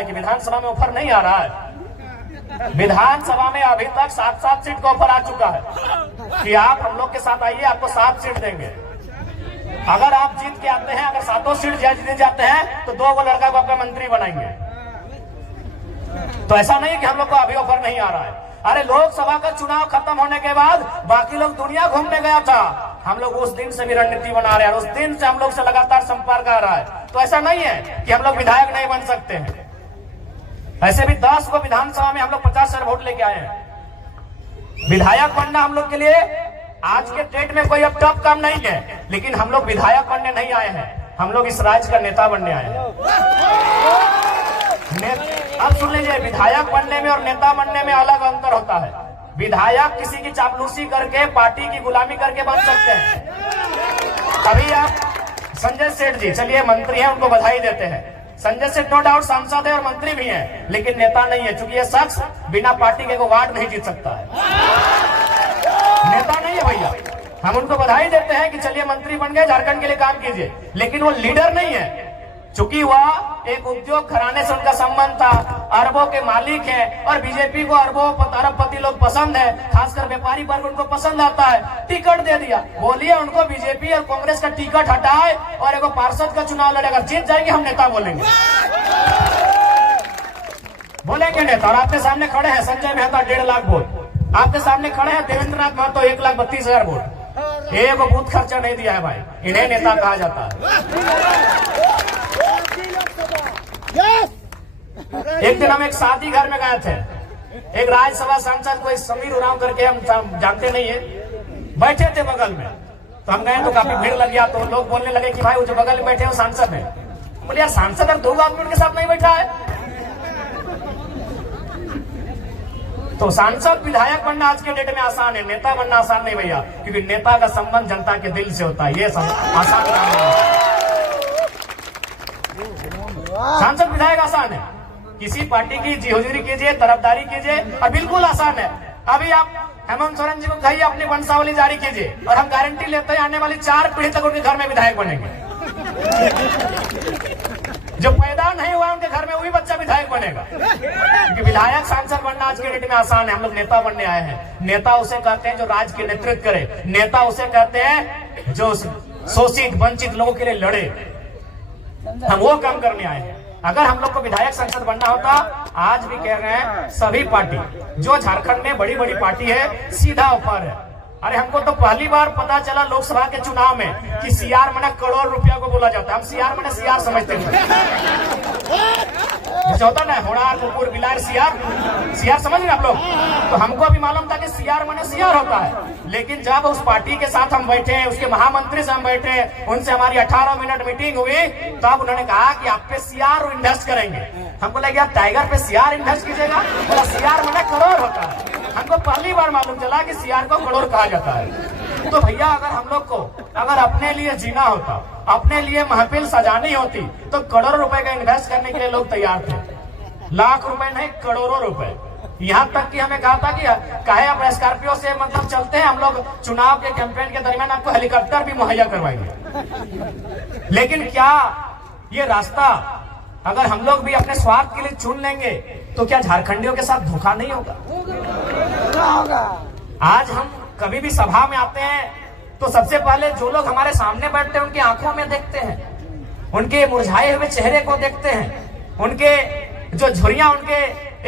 है कि विधानसभा में ऑफर नहीं आ रहा है। विधानसभा में अभी तक 7-7 सीट का ऑफर आ चुका है कि आप हम लोग के साथ आइए, आपको 7 सीट देंगे। अगर आप जीत के आते हैं, अगर 7 सीट जीत जाते हैं तो 2 लड़का को आपका मंत्री बनाएंगे। तो ऐसा नहीं कि हम लोग को अभी ऑफर नहीं आ रहा है। अरे लोकसभा का चुनाव खत्म होने के बाद बाकी लोग दुनिया घूमने गया था, हम लोग उस दिन से भी रणनीति बना रहे हैं, उस दिन से हम लोग से लगातार संपर्क आ रहा है। तो ऐसा नहीं है कि हम लोग विधायक नहीं बन सकते हैं। ऐसे भी 10 को विधानसभा में हम लोग 50,000 वोट लेके आए हैं। विधायक बनना हम लोग के लिए आज के डेट में कोई अब टफ काम नहीं है, लेकिन हम लोग विधायक बनने नहीं आए हैं, हम लोग इस राज्य का नेता बनने आए हैं। अब सुन लीजिए, विधायक बनने में और नेता बनने में अलग अंतर होता है। विधायक किसी की चापलूसी करके, पार्टी की गुलामी करके बन सकते हैं। अभी आप संजय सेठ जी, चलिए मंत्री हैं, उनको बधाई देते हैं। संजय सेठ नो डाउट सांसद है और मंत्री भी हैं, लेकिन नेता नहीं है, क्योंकि ये शख्स बिना पार्टी के वार्ड नहीं जीत सकता है, नेता नहीं है भैया। हम उनको बधाई देते हैं कि चलिए मंत्री बन गए, झारखंड के लिए काम कीजिए, लेकिन वो लीडर नहीं है। चूंकि वह एक उद्योग घराने से उनका संबंध था, अरबों के मालिक हैं, और बीजेपी को अरबपति लोग पसंद है, खासकर व्यापारी वर्ग उनको पसंद आता है, टिकट दे दिया। बोलिए उनको बीजेपी और कांग्रेस का टिकट हटाए और एक पार्षद का चुनाव लड़ेगा, जीत जाएंगे, हम नेता बोलेंगे, बोलेंगे नेता। और आपके सामने खड़े हैं संजय मेहता 1.5 लाख वोट, आपके सामने खड़े हैं देवेंद्र नाथ महतो 1,32,000 वोट। एक बूथ खर्चा नहीं दिया है भाई, इन्हें नेता कहा जाता है। एक दिन हम एक शादी घर में गए थे, एक राज्यसभा सांसद कोई समीर उरांव करके, हम जानते नहीं है, बैठे थे बगल में। तो हम गए तो काफी भीड़ लग गया, तो लोग बोलने लगे कि भाई वो जो बगल में बैठे हैं वो सांसद है। बोले यार सांसद और 2 आदमी उनके साथ नहीं बैठा है। तो सांसद विधायक बनना आज के डेट में आसान है, नेता बनना आसान नहीं भैया, क्योंकि नेता का संबंध जनता के दिल से होता है, ये आसान काम नहीं। सांसद विधायक आसान है, किसी पार्टी की जिहोजरी कीजिए, तरफदारी कीजिए, और बिल्कुल आसान है। अभी आप हेमंत सोरेन जी को कहिए अपनी वंशावली जारी कीजिए, और हम गारंटी लेते हैं आने वाली 4 पीढ़ी तक उनके घर में विधायक बनेंगे। जो पैदा नहीं हुआ उनके घर में वही बच्चा विधायक बनेगा, क्योंकि विधायक सांसद बनना आज के डेट में आसान है। हम लोग नेता बनने आए हैं। नेता उसे कहते हैं जो राज्य के नेतृत्व करे, नेता उसे कहते हैं जो शोषित वंचित लोगों के लिए लड़े। हम वो काम करने आए हैं। अगर हम लोग को विधायक सांसद बनना होता, आज भी कह रहे हैं सभी पार्टी जो झारखंड में बड़ी बड़ी पार्टी है, सीधा ऑफर है। अरे हमको तो पहली बार पता चला लोकसभा के चुनाव में कि सीआर मने करोड़ रुपया को बोला जाता है। हम सीआर मने सीआर समझते थे, जैसे होता ना होड़ा कुकुर बिलार सीआर समझ रहे आप लोग। तो हमको अभी मालूम था कि सीआर मने सीआर होता है, लेकिन जब उस पार्टी के साथ हम बैठे, उसके महामंत्री से हम बैठे, उनसे हमारी 18 मिनट मीटिंग हुई, तब उन्होंने कहा कि आप पे सीआर इन्वेस्ट करेंगे। हमको लगा टाइगर पे सीआर इन्वेस्ट कीजिएगा, तो सीआर मने करोड़ होता है। हमको पहली बार मालूम चला कि सीआर को करोड़ कहा जाता है। तो भैया अगर हम लोग को अगर अपने लिए जीना होता, अपने लिए महफिल सजानी होती, तो करोड़ों रुपए का इन्वेस्ट करने के लिए लोग तैयार थे। लाख रुपए नहीं, करोड़ों रुपए। यहाँ तक कि हमें कहा था कि काहे आप स्कॉर्पियो से मतलब चलते हैं, हम लोग चुनाव के कैंपेन के दरमियान आपको हेलीकॉप्टर भी मुहैया करवाएंगे। लेकिन क्या ये रास्ता अगर हम लोग भी अपने स्वार्थ के लिए चुन लेंगे, तो क्या झारखंडियों के साथ धोखा नहीं होगा? आज हम कभी भी सभा में आते हैं तो सबसे पहले जो लोग हमारे सामने बैठते हैं उनकी आंखों में देखते हैं, उनके मुरझाए हुए चेहरे को देखते हैं, उनके जो झुर्रियां, उनके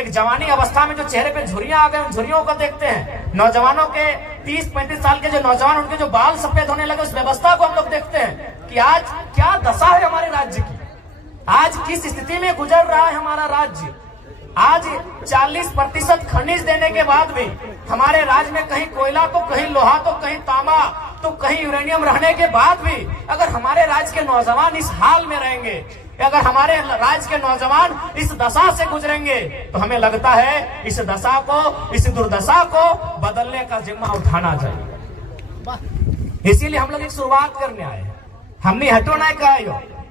एक जवानी अवस्था में जो चेहरे पे झुर्रियां आ गए, उन झुर्रियों को देखते हैं। नौजवानों के 30-35 साल के जो नौजवान, उनके जो बाल सफेद होने लगे, उस व्यवस्था को हम लोग देखते हैं कि आज क्या दशा है हमारे राज्य की, आज किस स्थिति में गुजर रहा है हमारा राज्य। आज 40% खनिज देने के बाद भी हमारे राज्य में कहीं कोयला तो कहीं लोहा तो कहीं तांबा तो कहीं यूरेनियम रहने के बाद भी अगर हमारे राज्य के नौजवान इस हाल में रहेंगे, अगर हमारे राज्य के नौजवान इस दशा से गुजरेंगे, तो हमें लगता है इस दशा को, इस दुर्दशा को बदलने का जिम्मा उठाना चाहिए। इसीलिए हम लोग एक शुरुआत करने आए हैं। हमने हटो ना कहा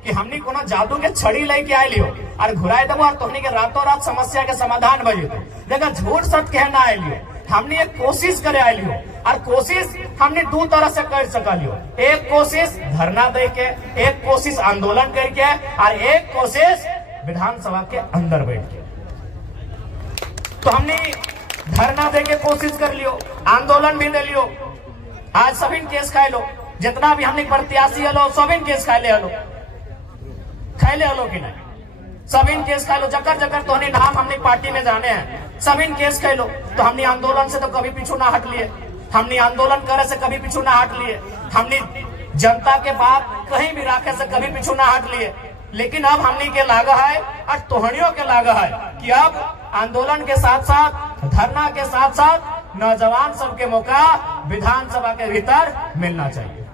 कि हमने कोनो जादू के छड़ी लेके आए लियो और घुराए दबो और तोहनी के रातों रात समस्या के समाधान बजे तो देखा झूठ सच कहना आए लियो। हमने एक कोशिश करे आए लियो, और कोशिश हमने 2 तरह से कर सका लियो। एक कोशिश धरना दे के, एक कोशिश आंदोलन करके, और एक कोशिश विधानसभा के अंदर बैठ के। तो हमने धरना देके कोशिश कर लियो, आंदोलन भी दे लियो, आज सभी केस खाए लो, जितना भी हमने प्रत्याशी हलो सभी केस खाए ले हलो कि नहीं, सभी केस खाए लो, जकर जकर तो नाम हमने पार्टी में जाने हैं, सभी केस खाए लो। तो हमने आंदोलन से तो कभी पीछू ना हट लिए, हमने आंदोलन करे से कभी पीछू ना हट लिए, हमने जनता के बात कहीं भी राखे से कभी पीछू ना हट लिए। लेकिन अब हमने के लागा है और तोहनियों के लागा है कि अब आंदोलन के साथ साथ, धरना के साथ साथ नौजवान सबके मौका विधानसभा के भीतर मिलना चाहिए।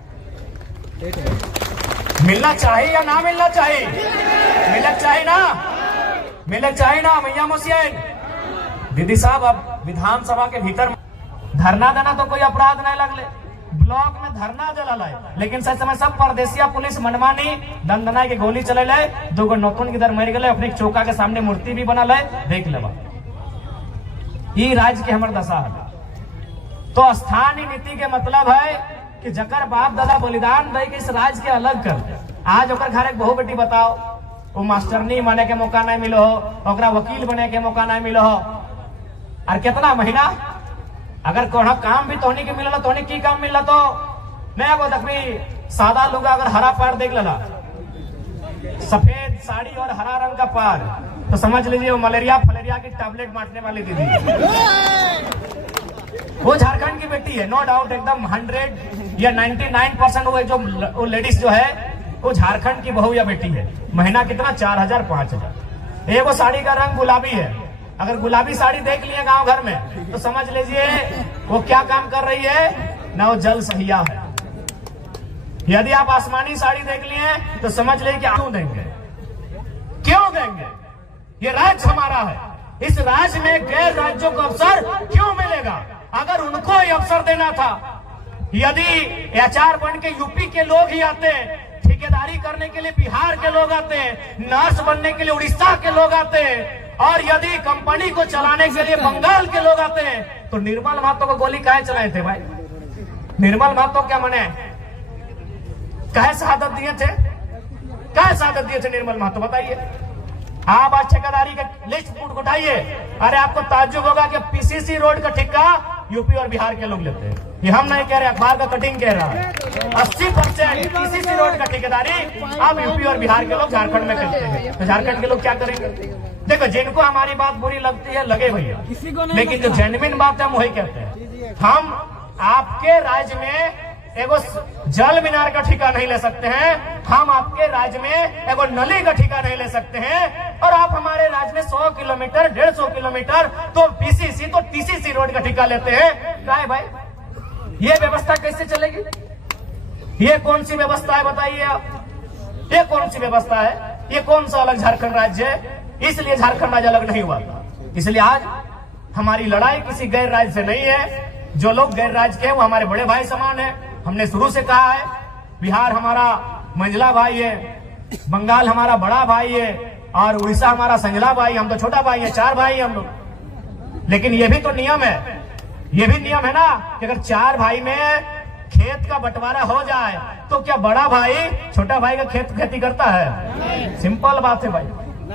मिलना चाहिए या ना मिलना चाहिए? मिलना चाहिए ना, मिलना चाहिए ना मैया मुसियन दीदी साहब। अब विधानसभा के भीतर धरना देना तो कोई अपराध नहीं लगले, ब्लॉक में धरना जला है, लेकिन सच समय सब परदेसिया पुलिस मनमानी दंदना के गोली चले ले, 2 गो नौतन किधर मर गए, अपने चौका के सामने मूर्ति भी बनल है, देख लेवा। ये राज्य के हमार दशा है। तो स्थानीय नीति के मतलब है कि जकर बाप दादा बलिदान दे के इस राज्य के अलग कर। आज ओकर घर एक बहू बेटी बताओ, वो मास्टरनी बने के मौका नहीं मिलो हो, ओकरा वकील बने के मौका नहीं मिलो हो, और कितना महीना अगर कोनो काम भी तोहनी के मिलला, तोहनी की काम मिलला तो मैं को देखबी सादा लोग अगर हरा पार देख लला, सफेद साड़ी और हरा रंग का पार, तो समझ लीजिए वो मलेरिया फलेरिया की टैबलेट बांटने वाली दीदी। वो झारखंड की बेटी है, नो डाउट, एकदम 100 या 99% वो लेडीज जो है वो झारखंड की बहू या बेटी है। महीना कितना? 4000 5000। एगो साड़ी का रंग गुलाबी है, अगर गुलाबी साड़ी देख लिए गांव घर में तो समझ लीजिए वो क्या काम कर रही है ना, वो जल सहिया है। यदि आप आसमानी साड़ी देख लिए तो समझ लीजिए कि क्यों देंगे, क्यों देंगे? ये राज्य हमारा है, इस राज्य में गैर राज्यों को अवसर क्यों मिलेगा? अगर उनको ही अवसर देना था, यदि एचआर बन के यूपी के लोग ही आते, ठेकेदारी करने के लिए बिहार के लोग आते, नर्स बनने के लिए उड़ीसा के लोग आते, और यदि कंपनी को चलाने के लिए बंगाल के लोग आते हैं, तो निर्मल महतो को गोली काहे चलाए थे भाई? निर्मल महतो क्या मने काहे शहादत दिए थे? काहे शहादत दिए थे निर्मल महतो, बताइए। आप आज ठेकेदारी के लिस्ट उठाइए, अरे आपको ताज्जुब होगा कि पीसीसी रोड का ठेका यूपी और बिहार के लोग लेते हैं। ये हम नहीं कह रहे, अखबार का कटिंग कह रहा है। 80% पीसीसी रोड का ठेकेदारी अब यूपी और बिहार के लोग झारखंड में करते हैं। तो झारखंड के लोग क्या करेंगे? देखो, जिनको हमारी बात बुरी लगती है लगे भैया, लेकिन जो जेन्युइन बात है हम वही कहते हैं। हम आपके राज्य में एगो जल मीनार का ठेका नहीं ले सकते हैं, हम आपके राज्य में एगो नली का ठेका नहीं ले सकते हैं, और आप हमारे राज्य में 100 किलोमीटर 150 किलोमीटर तो पीसीसी तो टीसीसी रोड का ठेका लेते हैं। क्या है भाई, ये व्यवस्था कैसे चलेगी? ये कौन सी व्यवस्था है बताइए आप? ये कौन सी व्यवस्था है? ये कौन सा अलग झारखंड राज्य है? इसलिए झारखंड राज्य अलग नहीं हुआ। इसलिए आज हमारी लड़ाई किसी गैर राज्य से नहीं है। जो लोग गैर राज्य के हैं वो हमारे बड़े भाई समान है। हमने शुरू से कहा है, बिहार हमारा मंझला भाई है, बंगाल हमारा बड़ा भाई है, और उड़ीसा हमारा संजला भाई, हम तो छोटा भाई है, 4 भाई हम लोग। लेकिन ये भी तो नियम है, ये भी नियम है ना कि अगर 4 भाई में खेत का बंटवारा हो जाए तो क्या बड़ा भाई छोटा भाई का खेती करता है? सिंपल बात है भाई,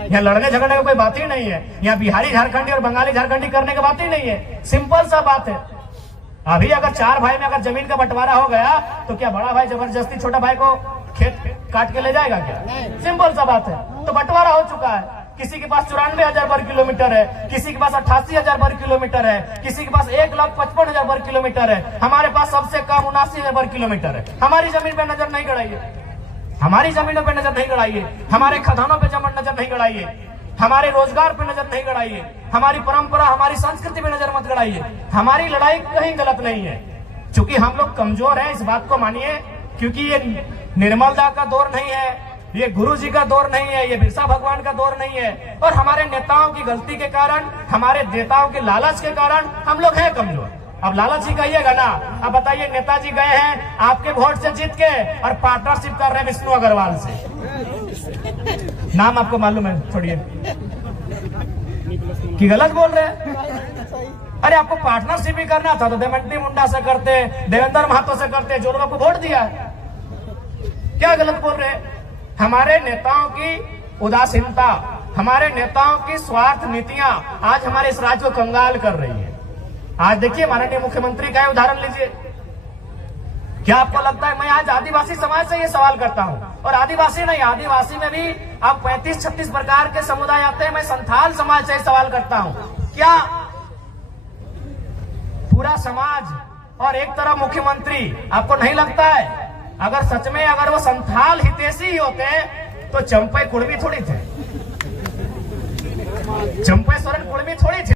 यहाँ लड़ने झगड़ने की कोई बात ही नहीं है। यहाँ बिहारी झारखंडी और बंगाली झारखंडी करने की बात ही नहीं है, सिंपल सा बात है। अभी अगर 4 भाई में अगर जमीन का बंटवारा हो गया तो क्या बड़ा भाई जबरदस्ती छोटा भाई को खेत काट के ले जाएगा क्या? सिंपल सा बात है। तो बंटवारा हो चुका है, किसी के पास 94,000 वर्ग किलोमीटर है, किसी के पास 88,000 वर्ग किलोमीटर है, किसी के पास 1,55,000 वर्ग किलोमीटर है, हमारे पास सबसे कम 79,000 वर्ग किलोमीटर है। हमारी जमीन पे नजर नहीं गड़ाइए, हमारी जमीनों पे नजर नहीं गड़ाइए, हमारे खदानों पे नजर नहीं गड़ाइए, हमारे रोजगार पे नजर नहीं गड़ाइए, हमारी परंपरा हमारी संस्कृति पे नजर मत गड़ाइए। हमारी लड़ाई कहीं गलत नहीं है, क्योंकि हम लोग कमजोर हैं, इस बात को मानिए। क्योंकि ये निर्मल दा का दौर नहीं है, ये गुरु जी का दौर नहीं है, ये बिरसा भगवान का दौर नहीं है, और हमारे नेताओं की गलती के कारण, हमारे नेताओं के लालच के कारण हम लोग हैं कमजोर। अब लालच ही कहिएगा ना। अब बताइए, नेताजी गए हैं आपके वोट से जीत के और पार्टनरशिप कर रहे हैं विष्णु अग्रवाल से, नाम आपको मालूम है, छोड़िए कि गलत बोल रहे हैं। अरे आपको पार्टनरशिप भी करना था तो देवंती मुंडा से करते, देवेंद्र महतो से करते, जो लोगों को वोट दिया है। क्या गलत बोल रहे हैं? हमारे नेताओं की उदासीनता, हमारे नेताओं की स्वार्थ नीतियां आज हमारे इस राज्य को कंगाल कर रही है। आज देखिए माननीय मुख्यमंत्री का उदाहरण लीजिए। क्या आपको लगता है, मैं आज आदिवासी समाज से ये सवाल करता हूं, और आदिवासी नहीं, आदिवासी में भी अब 35-36 प्रकार के समुदाय आते हैं। मैं संथाल समाज से सवाल करता हूं, क्या पूरा समाज और एक तरफ मुख्यमंत्री, आपको नहीं लगता है अगर सच में अगर वो संथाल हितैषी ही होते तो चंपे कुर्मी थोड़ी थे, चंपे सोरेन कुर्मी थोड़ी थे।